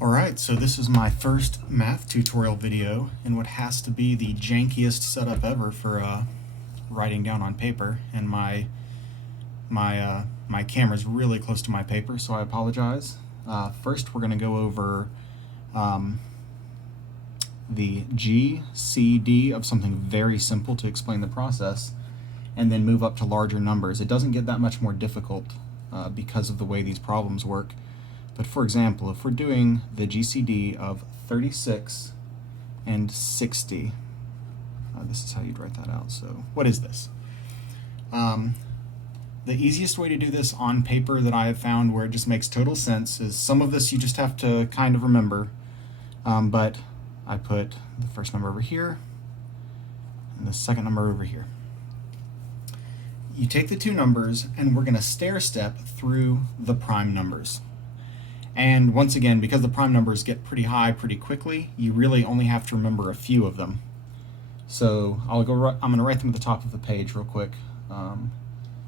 Alright, so this is my first math tutorial video in what has to be the jankiest setup ever for writing down on paper, and my camera's really close to my paper, so I apologize. First we're going to go over the GCD of something very simple to explain the process, and then move up to larger numbers. It doesn't get that much more difficult because of the way these problems work. But for example, if we're doing the GCD of 36 and 60, this is how you'd write that out. So what is this? The easiest way to do this on paper that I have found where it just makes total sense is some of this you just have to kind of remember, but I put the first number over here and the second number over here. You take the two numbers and we're going to stair step through the prime numbers. And once again, because the prime numbers get pretty high pretty quickly, you really only have to remember a few of them. So I'm going to write them at the top of the page real quick.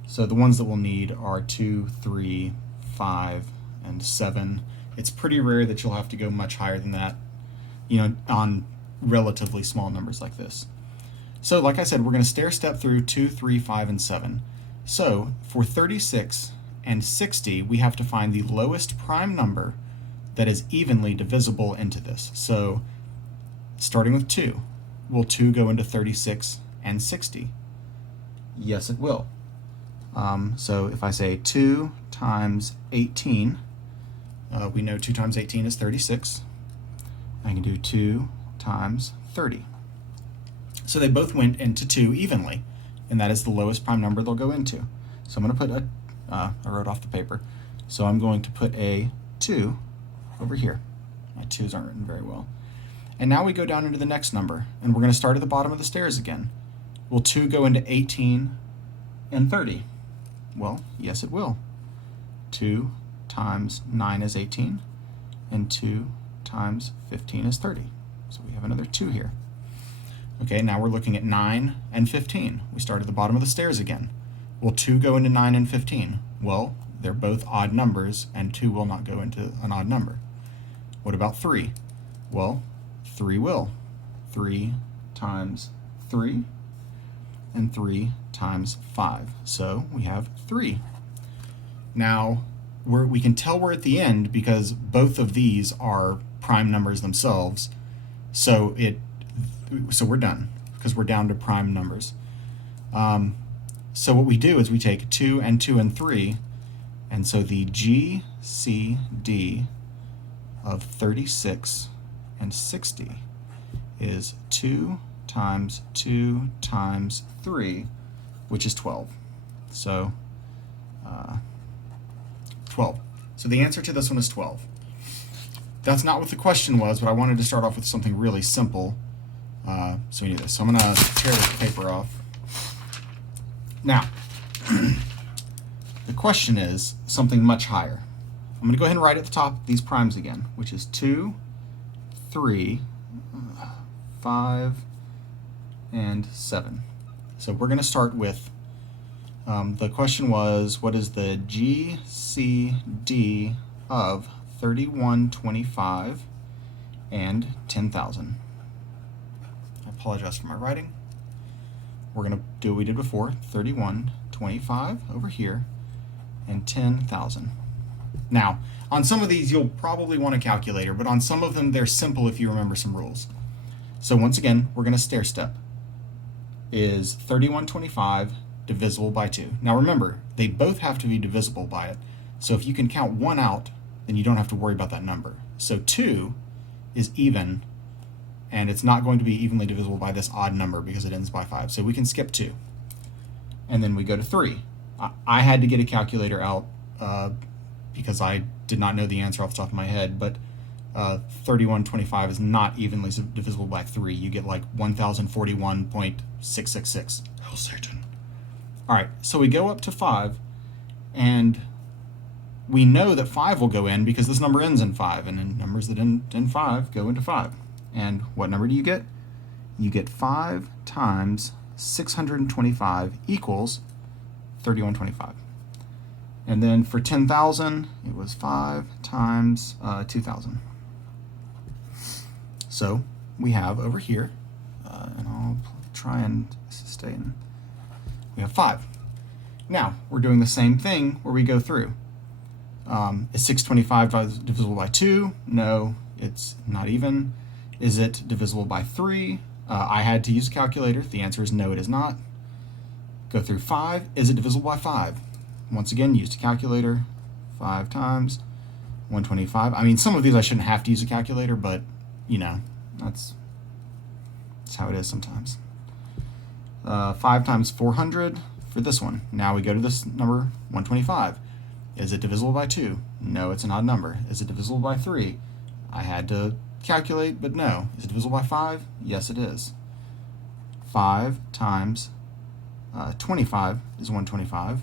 So the ones that we'll need are 2, 3, 5, and 7. It's pretty rare that you'll have to go much higher than that, on relatively small numbers like this. So like I said, we're going to stair step through 2, 3, 5, and 7. So for 36 and 60, we have to find the lowest prime number that is evenly divisible into this. So starting with 2, will 2 go into 36 and 60? Yes, it will. So if I say 2 times 18, we know 2 times 18 is 36. I can do 2 times 30. So they both went into 2 evenly, and that is the lowest prime number they'll go into. So I'm going to put I wrote off the paper, so I'm going to put a 2 over here. My 2's aren't written very well. And now we go down into the next number, and we're going to start at the bottom of the stairs again. Will 2 go into 18 and 30? Well, yes it will. 2 times 9 is 18, and 2 times 15 is 30. So we have another 2 here. Okay, now we're looking at 9 and 15. We start at the bottom of the stairs again. Will 2 go into 9 and 15? Well, they're both odd numbers, and 2 will not go into an odd number. What about 3? Well, 3 will. 3 times 3, and 3 times 5. So we have 3. Now, we can tell we're at the end because both of these are prime numbers themselves. So we're done because we're down to prime numbers. So what we do is we take 2 and 2 and 3, and so the GCD of 36 and 60 is 2 times 2 times 3, which is 12. So 12. So the answer to this one is 12. That's not what the question was, but I wanted to start off with something really simple. So we do this. So I'm going to tear this paper off. Now, the question is something much higher. I'm going to go ahead and write at the top these primes again, which is 2, 3, 5, and 7. So we're going to start with, the question was, what is the GCD of 3125 and 10,000? I apologize for my writing. We're going to do what we did before, 3125 over here, and 10,000. Now, on some of these you'll probably want a calculator, but on some of them they're simple if you remember some rules. So once again, we're going to stair step. Is 3125 divisible by 2? Now remember, they both have to be divisible by it. So if you can count one out, then you don't have to worry about that number. So 2 is even, and it's not going to be evenly divisible by this odd number because it ends by 5. So we can skip 2. And then we go to 3. I had to get a calculator out because I did not know the answer off the top of my head, but 3125 is not evenly divisible by 3. You get like 1041.666. Hell Satan. All right, so we go up to 5, and we know that 5 will go in because this number ends in 5, and then numbers that end in 5 go into 5. And what number do you get? You get 5 times 625 equals 3125. And then for 10,000, it was 5 times 2,000. So we have over here, and I'll try and stay in, we have 5. Now, we're doing the same thing where we go through. Is 625 divisible by 2? No, it's not even. Is it divisible by 3? I had to use a calculator. The answer is no, it is not. Go through 5. Is it divisible by 5? Once again, used a calculator. 5 times 125. I mean, some of these I shouldn't have to use a calculator, but, you know, that's how it is sometimes. 5 times 400 for this one. Now we go to this number, 125. Is it divisible by 2? No, it's an odd number. Is it divisible by 3? I had to calculate, but no. Is it divisible by 5? Yes, it is. 5 times 25 is 125.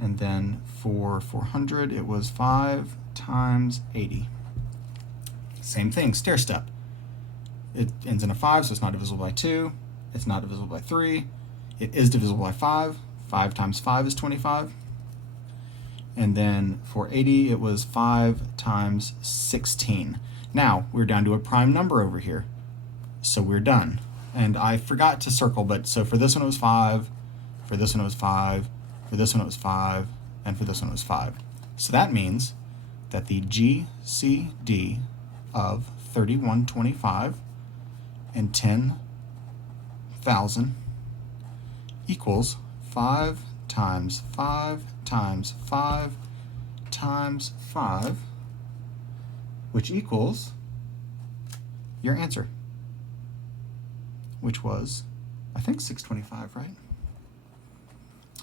And then for 400, it was 5 times 80. Same thing, stair step. It ends in a 5, so it's not divisible by 2. It's not divisible by 3. It is divisible by 5. 5 times 5 is 25. And then for 80, it was 5 times 16. Now, we're down to a prime number over here. So we're done. And I forgot to circle, but so for this one it was 5, for this one it was 5, for this one it was 5, and for this one it was 5. So that means that the GCD of 3125 and 10,000 equals 5 times 5 times 5 times 5, which equals your answer, which was, I think, 625, right?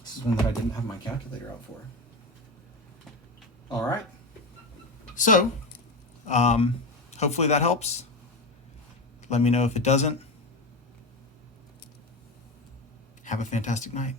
This is one that I didn't have my calculator out for. All right. So, hopefully that helps. Let me know if it doesn't. Have a fantastic night.